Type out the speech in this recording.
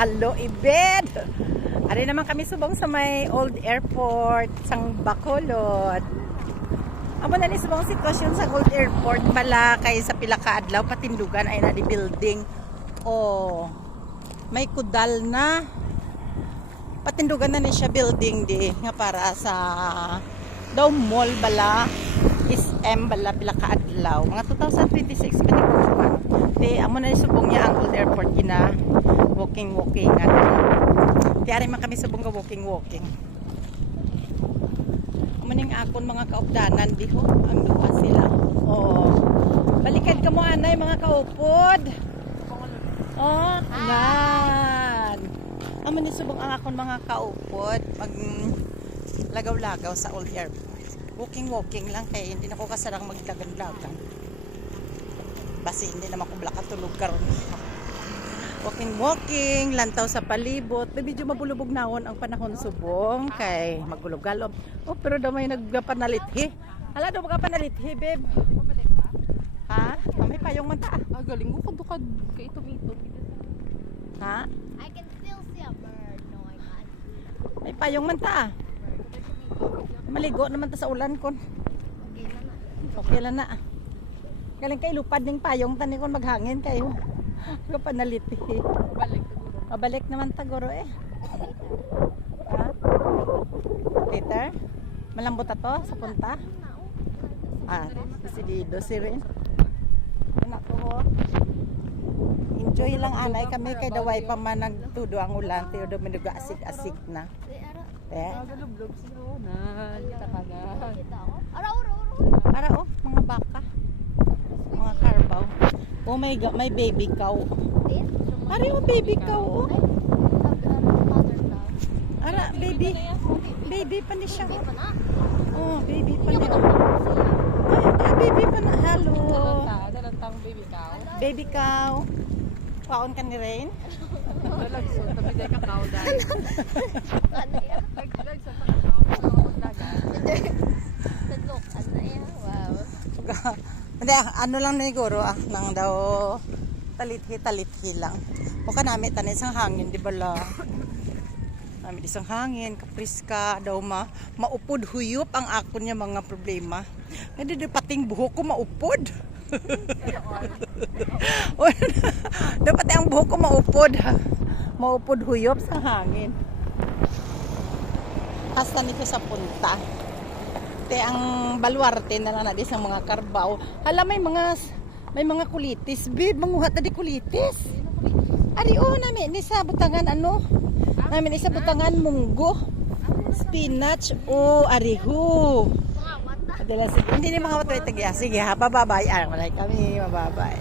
Hello, Ibed! Ari naman kami subong sa may old airport, sang Bacolod. Amo na ni subong sitwasyon sa old airport bala kay sa pila adlaw patindugan ay na di building. Oh. May kudal na. Patindugan na ni siya building di nga para sa daw mall bala SM bala pila adlaw. Mga 2026 pa Di amo na ni subong niya ang old airport gina walking walking ano. Di ari man kami subong ka walking walking. Maning akon mga kaupdanan di ho ang duha sila. Oo. Balikad ka mo anay mga kaupod. Oh, nan. Amo ni subong ang akon mga kaupod pag lagaw-lagaw sa old airport. Walking walking lang kay hindi na ko kasarang maglagan-lagan. Basi hindi naman ko blaka tulog karon. Walking walking, lantaw sa palibot. May medyo mabulubog naon ang panahon subong kay magulog-galom. Oh, pero daw may nagpanalithi. Hala daw magpanalithi, babe. Ha? Ah, May payong man ta. Ah, galing ko kadukad kay ito-ito. Ha? I can still see a bird. No, I can't. May payong man ta. Maligo naman ta sa ulan kon. Okay na na. Okay lang na. Galing kay lupad ning payong tani kon maghangin kayo. Kapanaliti. Balik. Mabalik naman tagoro eh. Ha? Peter? Malambot na to sa punta? Ah, desidido si Rin. Anak ko ho. Enjoy lang anay kami kay daway pa man nagtudo ang ulan. Tiyo do minuga asik-asik na. Si Ara. Eh, Ah, galublog sila. Na, kita ka na. Ara, ara, ara. para oh, mga baka. Mga carbaw. Oh my god, may baby cow. Ari oh, baby cow oh. Cow. Ara, baby. Baby pa ni siya. Pa. Oh, baby pa ni. Ay, ay, baby pa na. Hello. Dalanta, dalantang baby cow. Baby cow. Paon ka ni Rain? Dalagso, tabi day kakao dahil. Ano yan? Dalagso, kakao. Dagat. Tadlok. Ano yan? Wow. Hindi, ano lang na siguro ah, nang daw talithi-talithi lang. O ka namin tanis ang hangin, di ba la? Namin isang hangin, kapriska, daw ma, maupod huyop ang ako niya mga problema. Hindi di pating buhok ko maupod. Dapat ang buhok ko maupod. Maupod huyop sa hangin. Hasta nito sa punta. Te ang baluarte na lang na di sa mga karbaw. Hala may mga may mga kulitis, babe, manguhat na di kulitis. Ari oh namin ni sa butangan ano? Namin isa butangan munggo. Spinach o ariho. Mga mata. Adala sige. Hindi ni mga matay tagya. Sige ha, bababay. Ah, malay kami, mababay.